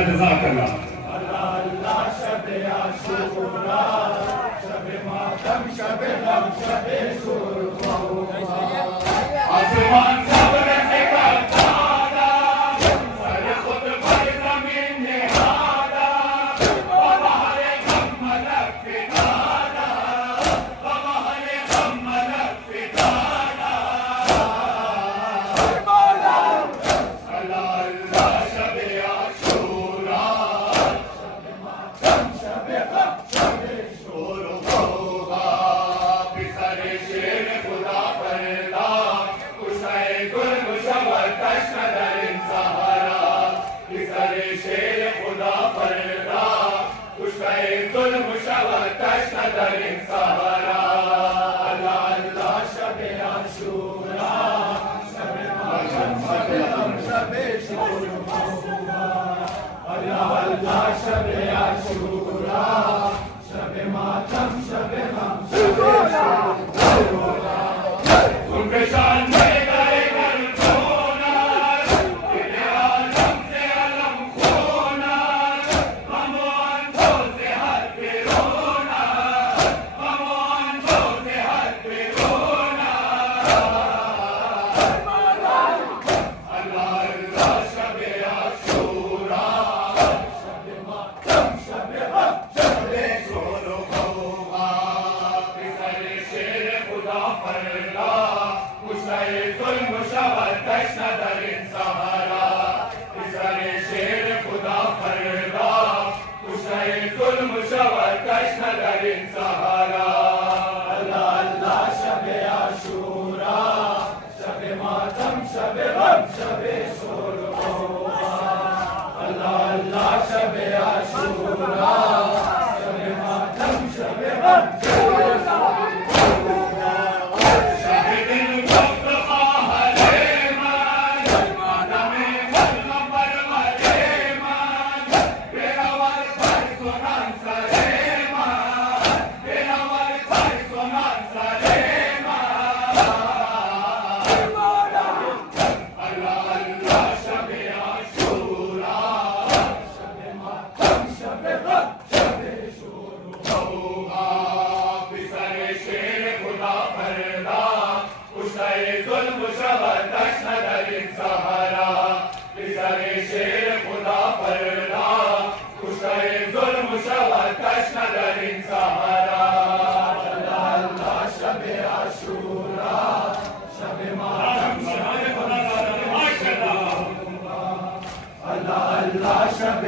अल्लाह जज़ाकल्लाह। अल्लाह शब आशूरा शब मातम शब गम शब शुरबा आसमान सब रहे करतादा सर खुद पर जमीन निहादा बहारे गम मलक फिदादा बहारे गम मलक फिदादा अल्लाह शब आशूरा शब गम शब शुरबा बिसरे शेर खुदा परदा कुशाए जुल्म शबर कश्न दरिन सहारा बिसरे शेर खुदा परदा कुशाए जुल्म शबर कश्न दरिन सहारा अल्लाह शब आशूरा शब मातम शब गम शब शुरबा अल्लाह शब आशूरा शब मातम शब गम शब शुरबा उनके शान में गए कर खोना तेरे आलम से अलम खोना हम आंखों से हर पे रोना हम आंखों से हर पे रोना अल्लाह शब आशूरा शब मातम शब गम शब शुरबा बिसरे शेर खुदा परदा कुशाए जुल्म शबर कश्न दरिन सहारा बिसरे शेर खुदा परदा कुशाए जुल्म शबर कश्न दरिन सहारा अल्लाह शब आशूरा शब मातम शब गम शब शुरबा अल्लाह शब आशूरा शब मातम शब गम शब शुरबा शहीद मुस्तफा हरे मान मानमे खबर हरे मान बेरावर पर सुनान सरे मान बेरावर पर सुनान सरे मान अल्लाह शब आशूरा शब मातम शब गम शब शुरबा बिसरे शेर खुदा परदा कुशाए जुल्म शबर कश्न दरिन सहारा बिसरे शेर खुदा परदा कुशाए जुल्म शबर कश्न दरिन सहारा अल्लाह शब आशूरा शब मातम शब गम अल्लाह शब